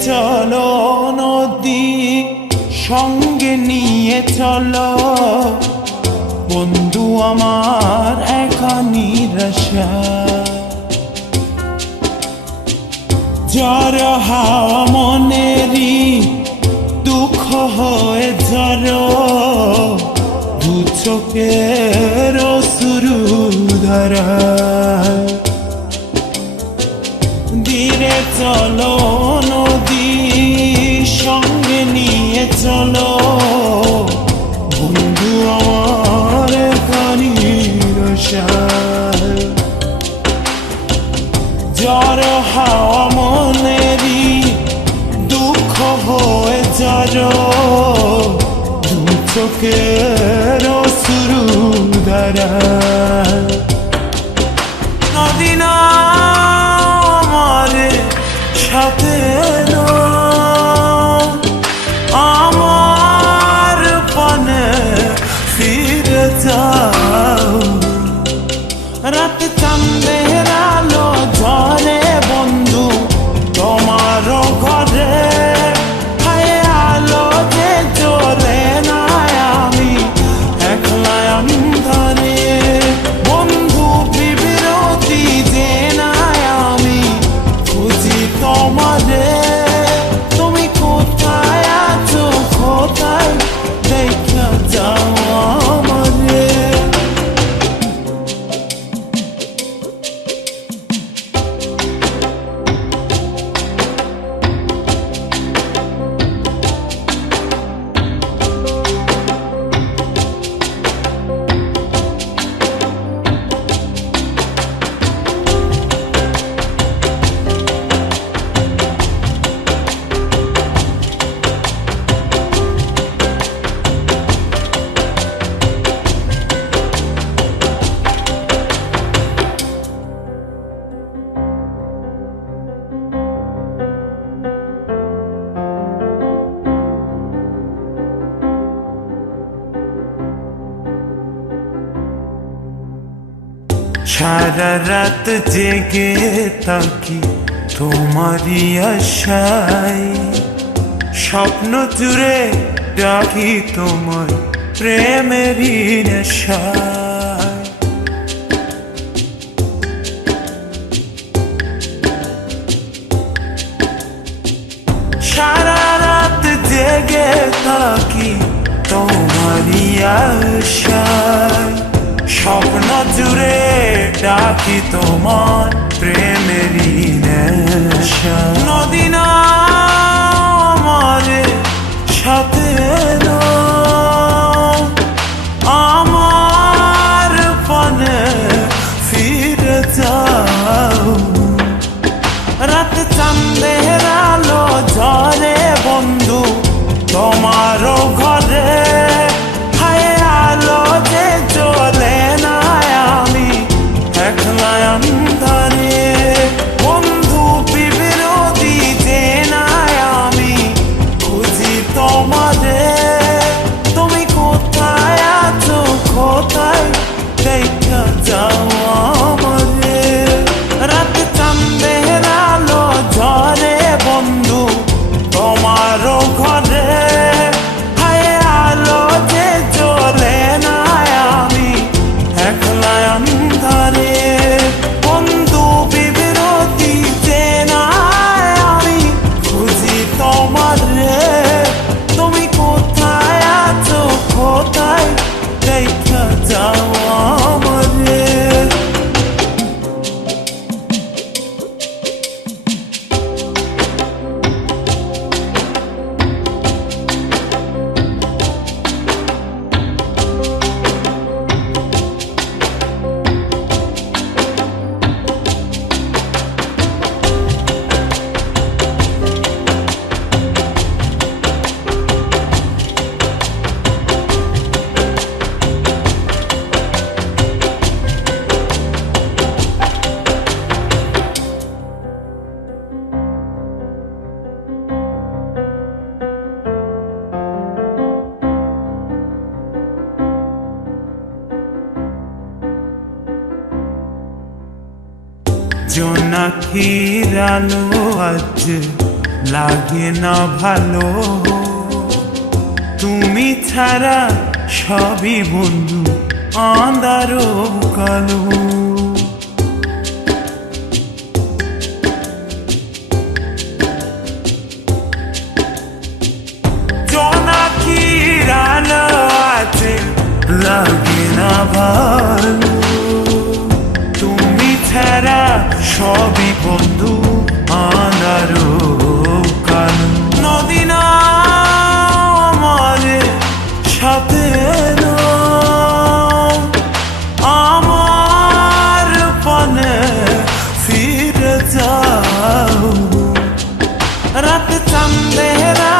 চলো নদী সঙ্গে নিয়ে চলো বন্ধু আমার একা নিরাশা ঝড় হাওয়া মনেরই দুঃখ হয়ে ঝড় দু চোখের শুরু ধরা ধীরে চলো নদী সঙ্গে নিয়ে চলো বন্ধু আমার কানিরসা ঝড় হাওয়া মনেরই দুঃখ হয়ে ঝড় দু চোখের শুরু ধরা নদী না সাথে আমার পানে ফিরে যাও রাত চাঁদের আলো ঝরে বন্ধু তোমার ঘরে হায় আলো যে জ্বলে না আমি একলা অন্ধকারে বন্ধু বিরতি যে না আমি খুঁজি তোমারে তুমি কোথায় আছো কোথায় দেখা যাও আমারে সারা রাত জেগে থাকি তোমারই আশায় স্বপ্ন জুড়ে ডাকি তোমার প্রেমেরই নেশায় সারা রাত জেগে থাকি তোমারই আশায় স্বপ্ন জুড়ে ডাকি তোমার প্রেমেরই নেশা নদী না আমার সাথে আমার পানে ফিরে যাও রাত চাঁদের আলো ঝরে বন্ধু তোমার ঘরে হায় আলো যে জ্বলে না আমি একলা অন্ধকারে বন্ধু বিরতি যে না আমি খুঁজি তোমারে তুমি কোথায় আছো কোথায় দেখা যাও আমারে রাত চাঁদের আলো ঝরে বন্ধু তোমার ঘরে হায় আলো যে জ্বলে না আমি একলা অন্ধকারে বন্ধু বিরতি যে না আমি খুঁজি তোমারে তুমি কোথায় আছো কোথায় দেখা যাও আমারে জোনাকির আলো আজ লাগে না ভালো, তুমি ছাড়া সবই বন্ধু আঁধার কালো। জোনাকির আলো আছে লাগে না ভালো, তুমি ছাড়া সবই বন্ধু আঁধার কালো। নদী না আমার সাথে নাও, আমার পানে ফিরে যাও। রাত চাঁদেরা